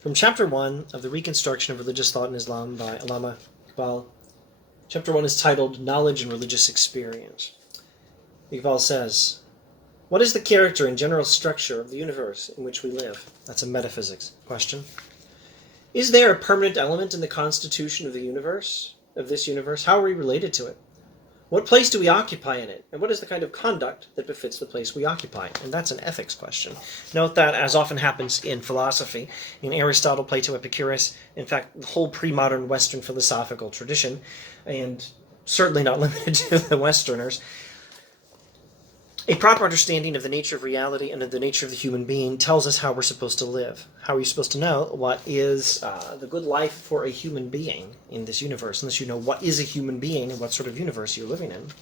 From Chapter 1 of The Reconstruction of Religious Thought in Islam by Allama Iqbal. Chapter 1 is titled Knowledge and Religious Experience. Iqbal says, "What is the character and general structure of the universe in which we live?" That's a metaphysics question. "Is there a permanent element in the constitution of the universe, of this universe? How are we related to it? What place do we occupy in it? And what is the kind of conduct that befits the place we occupy?" And that's an ethics question. Note that, as often happens in philosophy, in Aristotle, Plato, Epicurus, in fact, the whole pre-modern Western philosophical tradition, and certainly not limited to the Westerners, a proper understanding of the nature of reality and of the nature of the human being tells us how we're supposed to live. How are you supposed to know what is the good life for a human being in this universe, unless you know what is a human being and what sort of universe you're living in?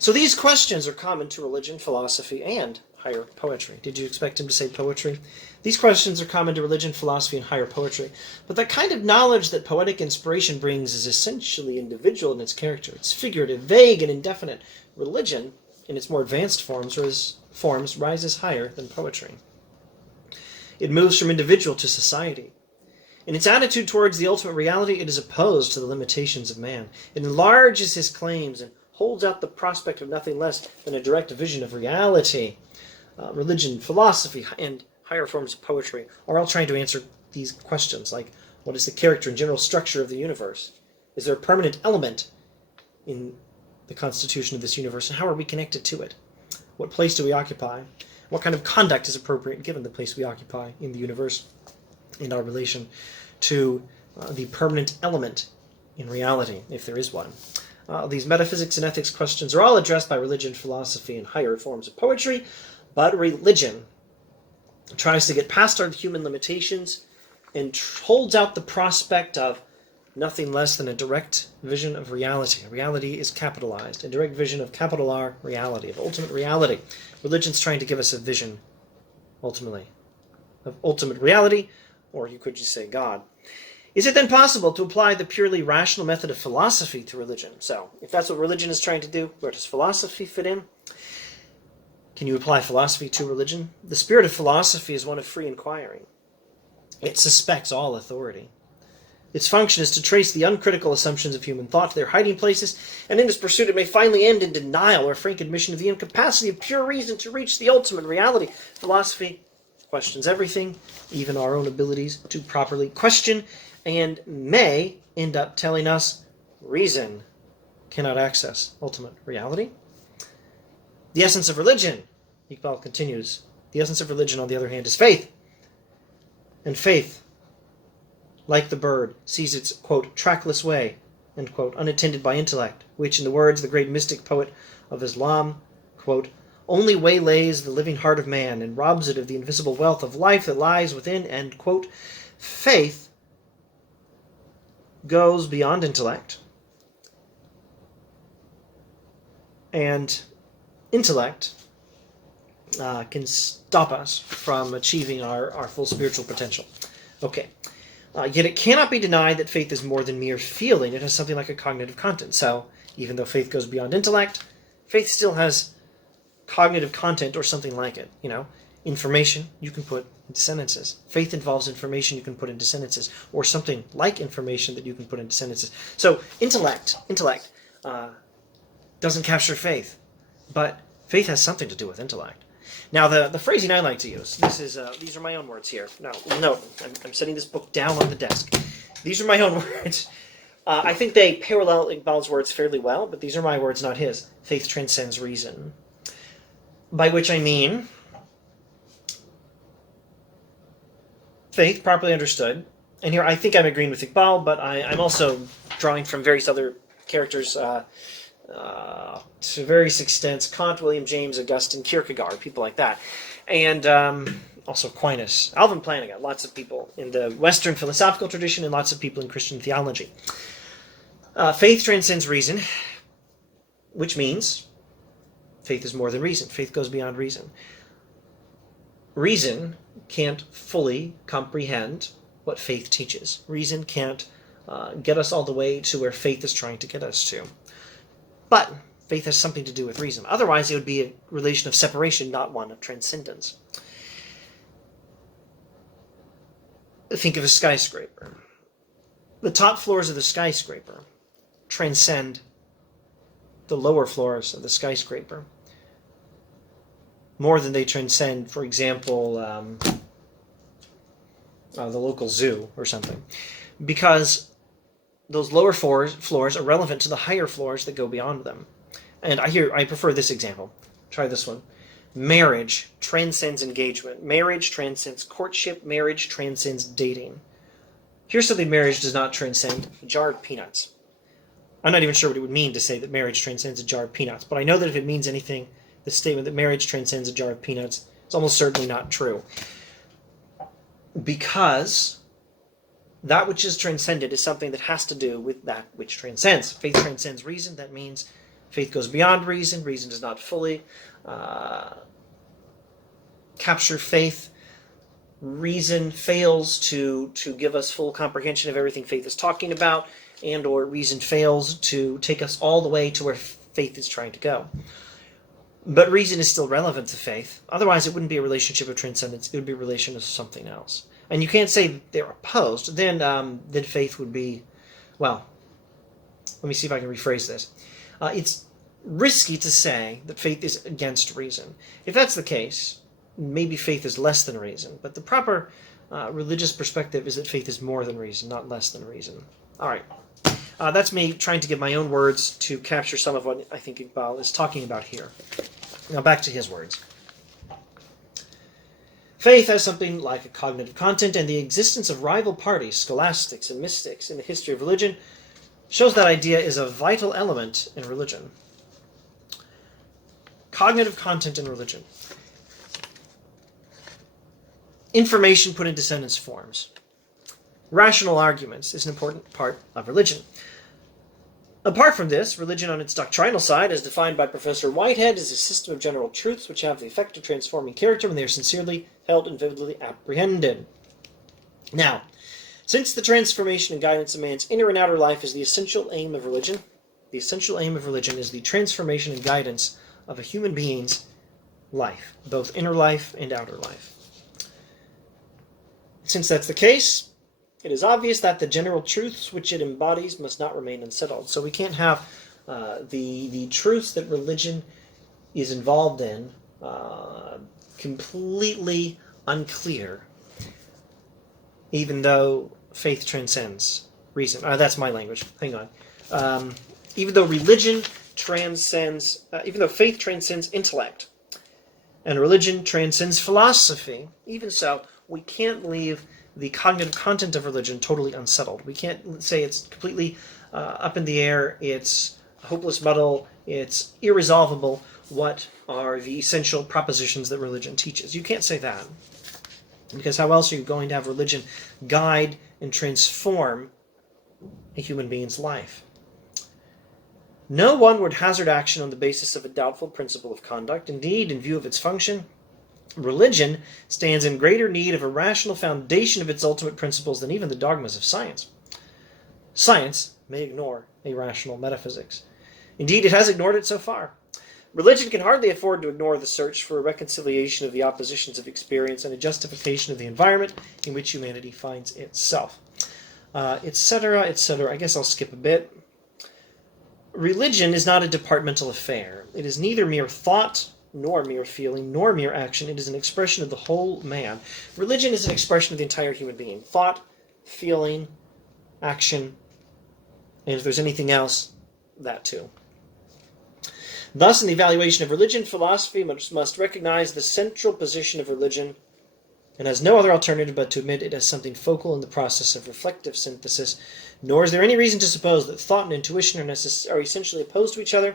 So these questions are common to religion, philosophy, and higher poetry. Did you expect him to say poetry? These questions are common to religion, philosophy, and higher poetry. But the kind of knowledge that poetic inspiration brings is essentially individual in its character. It's figurative, vague, and indefinite. Religion, in its more advanced forms, rises higher than poetry. It moves from individual to society. In its attitude towards the ultimate reality, it is opposed to the limitations of man. It enlarges his claims and holds out the prospect of nothing less than a direct vision of reality. Religion, philosophy, and higher forms of poetry are all trying to answer these questions, like, what is the character and general structure of the universe? Is there a permanent element in the constitution of this universe, and how are we connected to it? What place do we occupy? What kind of conduct is appropriate given the place we occupy in the universe and our relation to the permanent element in reality, if there is one? These metaphysics and ethics questions are all addressed by religion, philosophy, and higher forms of poetry, but religion tries to get past our human limitations and holds out the prospect of nothing less than a direct vision of reality. Reality is capitalized. A direct vision of capital R reality, of ultimate reality. Religion's trying to give us a vision, ultimately, of ultimate reality, or you could just say God. Is it then possible to apply the purely rational method of philosophy to religion? So, if that's what religion is trying to do, where does philosophy fit in? Can you apply philosophy to religion? The spirit of philosophy is one of free inquiry. It suspects all authority. Its function is to trace the uncritical assumptions of human thought to their hiding places, and in its pursuit it may finally end in denial or frank admission of the incapacity of pure reason to reach the ultimate reality. Philosophy questions everything, even our own abilities to properly question, and may end up telling us reason cannot access ultimate reality. The essence of religion, Iqbal continues, the essence of religion, on the other hand, is faith. And faith, like the bird, sees its, quote, trackless way, end quote, unattended by intellect, which, in the words of the great mystic poet of Islam, quote, only waylays the living heart of man and robs it of the invisible wealth of life that lies within, end quote. Faith goes beyond intellect, and intellect can stop us from achieving our full spiritual potential. Okay. Yet it cannot be denied that faith is more than mere feeling. It has something like a cognitive content. So, even though faith goes beyond intellect, faith still has cognitive content or something like it. You know, information you can put into sentences. Faith involves information you can put into sentences, or something like information that you can put into sentences. So, intellect doesn't capture faith, but faith has something to do with intellect. Now, the phrasing I like to use, these are my own words here. Now, note, I'm setting this book down on the desk. These are my own words. I think they parallel Iqbal's words fairly well, but these are my words, not his. Faith transcends reason. By which I mean, faith, properly understood, and here I think I'm agreeing with Iqbal, but I'm also drawing from various other characters, to various extents, Kant, William James, Augustine, Kierkegaard, people like that. And also Aquinas, Alvin Plantinga, lots of people in the Western philosophical tradition and lots of people in Christian theology. Faith transcends reason, which means faith is more than reason. Faith goes beyond reason. Reason can't fully comprehend what faith teaches. Reason can't get us all the way to where faith is trying to get us to. But faith has something to do with reason. Otherwise, it would be a relation of separation, not one of transcendence. Think of a skyscraper. The top floors of the skyscraper transcend the lower floors of the skyscraper more than they transcend, for example, the local zoo or something, because those lower floors are relevant to the higher floors that go beyond them. And I prefer this example. Try this one. Marriage transcends engagement. Marriage transcends courtship. Marriage transcends dating. Here's something marriage does not transcend: a jar of peanuts. I'm not even sure what it would mean to say that marriage transcends a jar of peanuts, but I know that if it means anything, the statement that marriage transcends a jar of peanuts is almost certainly not true. Because that which is transcended is something that has to do with that which transcends. Faith transcends reason. That means faith goes beyond reason. Reason does not fully capture faith. Reason fails to give us full comprehension of everything faith is talking about, and or reason fails to take us all the way to where faith is trying to go. But reason is still relevant to faith. Otherwise, it wouldn't be a relationship of transcendence. It would be a relation of something else. And you can't say they're opposed. Then faith would be, well, let me see if I can rephrase this. It's risky to say that faith is against reason. If that's the case, maybe faith is less than reason. But the proper religious perspective is that faith is more than reason, not less than reason. All right. That's me trying to give my own words to capture some of what I think Iqbal is talking about here. Now back to his words. Faith has something like a cognitive content, and the existence of rival parties, scholastics and mystics, in the history of religion shows that idea is a vital element in religion. Cognitive content in religion. Information put into sentence forms. Rational arguments is an important part of religion. Apart from this, religion on its doctrinal side, as defined by Professor Whitehead, is a system of general truths which have the effect of transforming character when they are sincerely held and vividly apprehended. Now, since the transformation and guidance of man's inner and outer life is the essential aim of religion, the essential aim of religion is the transformation and guidance of a human being's life, both inner life and outer life. Since that's the case, it is obvious that the general truths which it embodies must not remain unsettled. So we can't have the truths that religion is involved in completely unclear, even though faith transcends reason. That's my language. Hang on. Even though religion transcends, even though faith transcends intellect, and religion transcends philosophy, even so, we can't leave the cognitive content of religion totally unsettled. We can't say it's completely up in the air, it's a hopeless muddle, it's irresolvable. What are the essential propositions that religion teaches? You can't say that. Because how else are you going to have religion guide and transform a human being's life? No one would hazard action on the basis of a doubtful principle of conduct. Indeed, in view of its function, religion stands in greater need of a rational foundation of its ultimate principles than even the dogmas of science. Science may ignore a rational metaphysics. Indeed, it has ignored it so far. Religion can hardly afford to ignore the search for a reconciliation of the oppositions of experience and a justification of the environment in which humanity finds itself. Etc., etc. I guess I'll skip a bit. Religion is not a departmental affair. It is neither mere thought, nor mere feeling, nor mere action. It is an expression of the whole man. Religion is an expression of the entire human being. Thought, feeling, action, and if there's anything else, that too. Thus, in the evaluation of religion, philosophy must recognize the central position of religion and has no other alternative but to admit it as something focal in the process of reflective synthesis, nor is there any reason to suppose that thought and intuition are essentially opposed to each other.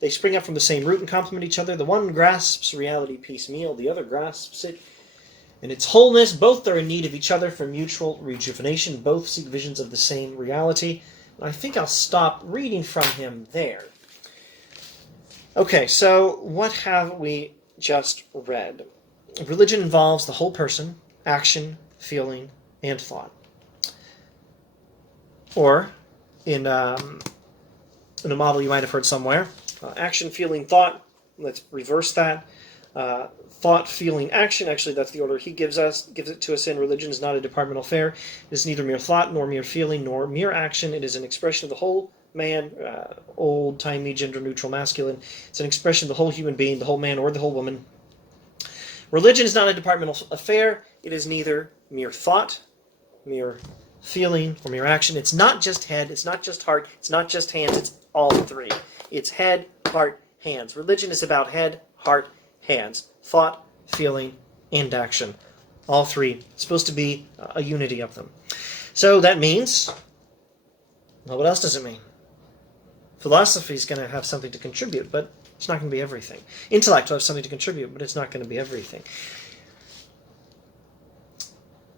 They spring up from the same root and complement each other. The one grasps reality piecemeal, the other grasps it in its wholeness. Both are in need of each other for mutual rejuvenation. Both seek visions of the same reality. I think I'll stop reading from him there. Okay, so what have we just read? Religion involves the whole person, action, feeling, and thought. Or, in a model you might have heard somewhere, action, feeling, thought. Let's reverse that. thought, feeling, action. Actually, that's the order he gives it to us in. Religion is not a departmental affair. It is neither mere thought, nor mere feeling, nor mere action. It is an expression of the whole man, old-timey, gender-neutral masculine. It's an expression of the whole human being, the whole man or the whole woman. Religion is not a departmental affair. It is neither mere thought, mere feeling, or mere action. It's not just head, it's not just heart, it's not just hands, it's all three. It's head, heart, hands. Religion is about head, heart, hands. Thought, feeling, and action. All three. It's supposed to be a unity of them. So that means, well, what else does it mean? Philosophy is going to have something to contribute, but it's not going to be everything. Intellect will have something to contribute, but it's not going to be everything.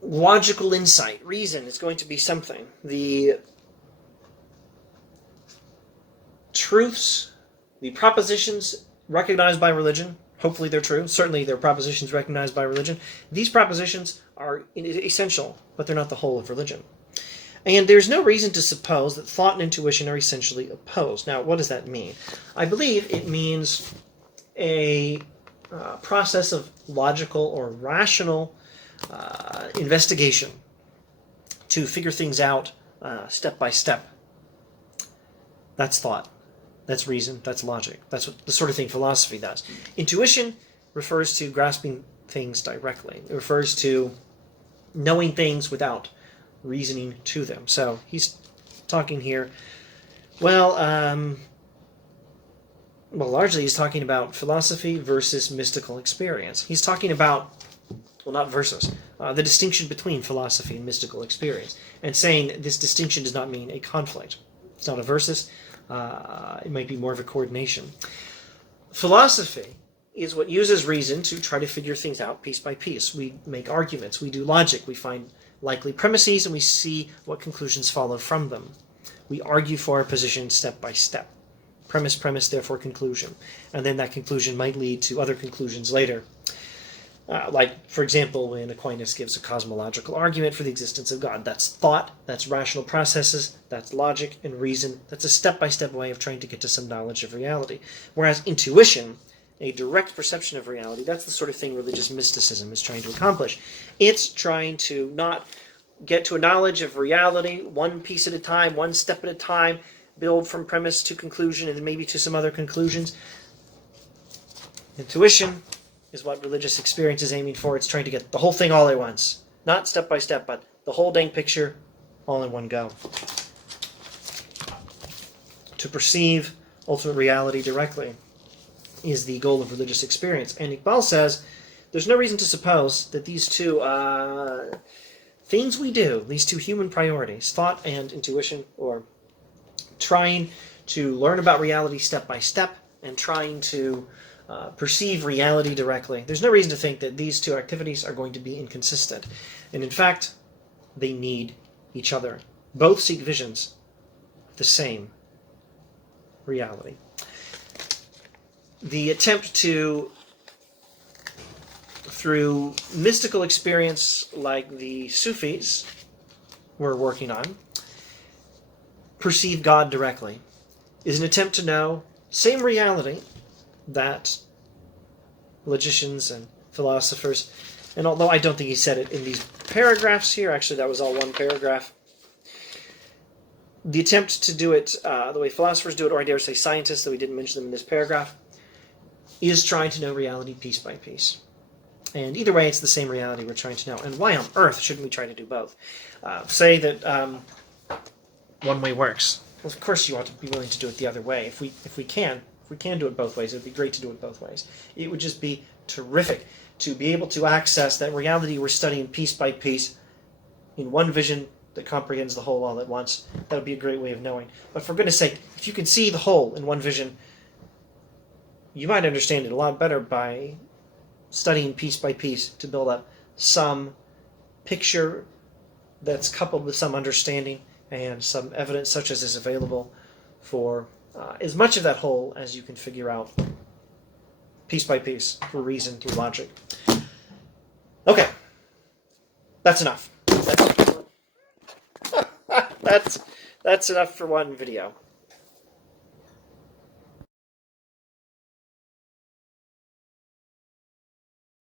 Logical insight, reason, is going to be something. The truths, the propositions recognized by religion, hopefully they're true. Certainly they're propositions recognized by religion. These propositions are essential, but they're not the whole of religion. And there's no reason to suppose that thought and intuition are essentially opposed. Now, what does that mean? I believe it means a process of logical or rational investigation to figure things out step by step. That's thought. That's reason. That's logic. That's what the sort of thing philosophy does. Intuition refers to grasping things directly. It refers to knowing things without reasoning to them. So he's talking here, largely he's talking about philosophy versus mystical experience. He's talking about, not versus, the distinction between philosophy and mystical experience, and saying this distinction does not mean a conflict. It's not a versus. It might be more of a coordination. Philosophy is what uses reason to try to figure things out piece by piece. We make arguments. We do logic. We find likely premises, and we see what conclusions follow from them. We argue for our position step by step. Premise, therefore conclusion. And then that conclusion might lead to other conclusions later. Like, for example, when Aquinas gives a cosmological argument for the existence of God. That's thought, that's rational processes, that's logic and reason. That's a step-by-step way of trying to get to some knowledge of reality. Whereas intuition, a direct perception of reality, that's the sort of thing religious mysticism is trying to accomplish. It's trying to not get to a knowledge of reality one piece at a time, one step at a time, build from premise to conclusion, and then maybe to some other conclusions. Intuition is what religious experience is aiming for. It's trying to get the whole thing all at once. Not step by step, but the whole dang picture all in one go. To perceive ultimate reality directly is the goal of religious experience. And Iqbal says there's no reason to suppose that these two things we do, these two human priorities, thought and intuition, or trying to learn about reality step by step and trying to perceive reality directly, there's no reason to think that these two activities are going to be inconsistent. And in fact, they need each other. Both seek visions of the same reality. The attempt to, through mystical experience like the Sufis were working on, perceive God directly, is an attempt to know same reality that logicians and philosophers, and although I don't think he said it in these paragraphs here, actually that was all one paragraph, the attempt to do it the way philosophers do it, or I dare say scientists, though we didn't mention them in this paragraph, is trying to know reality piece by piece. And either way, it's the same reality we're trying to know. And why on earth shouldn't we try to do both? Say that one way works. Well, of course you ought to be willing to do it the other way. If we can do it both ways, it would be great to do it both ways. It would just be terrific to be able to access that reality we're studying piece by piece in one vision that comprehends the whole all at once. That would be a great way of knowing. But for goodness sake, if you can see the whole in one vision, you might understand it a lot better by studying piece by piece to build up some picture that's coupled with some understanding and some evidence such as is available for as much of that whole as you can figure out piece by piece through reason, through logic. Okay. That's enough. That's enough for one video.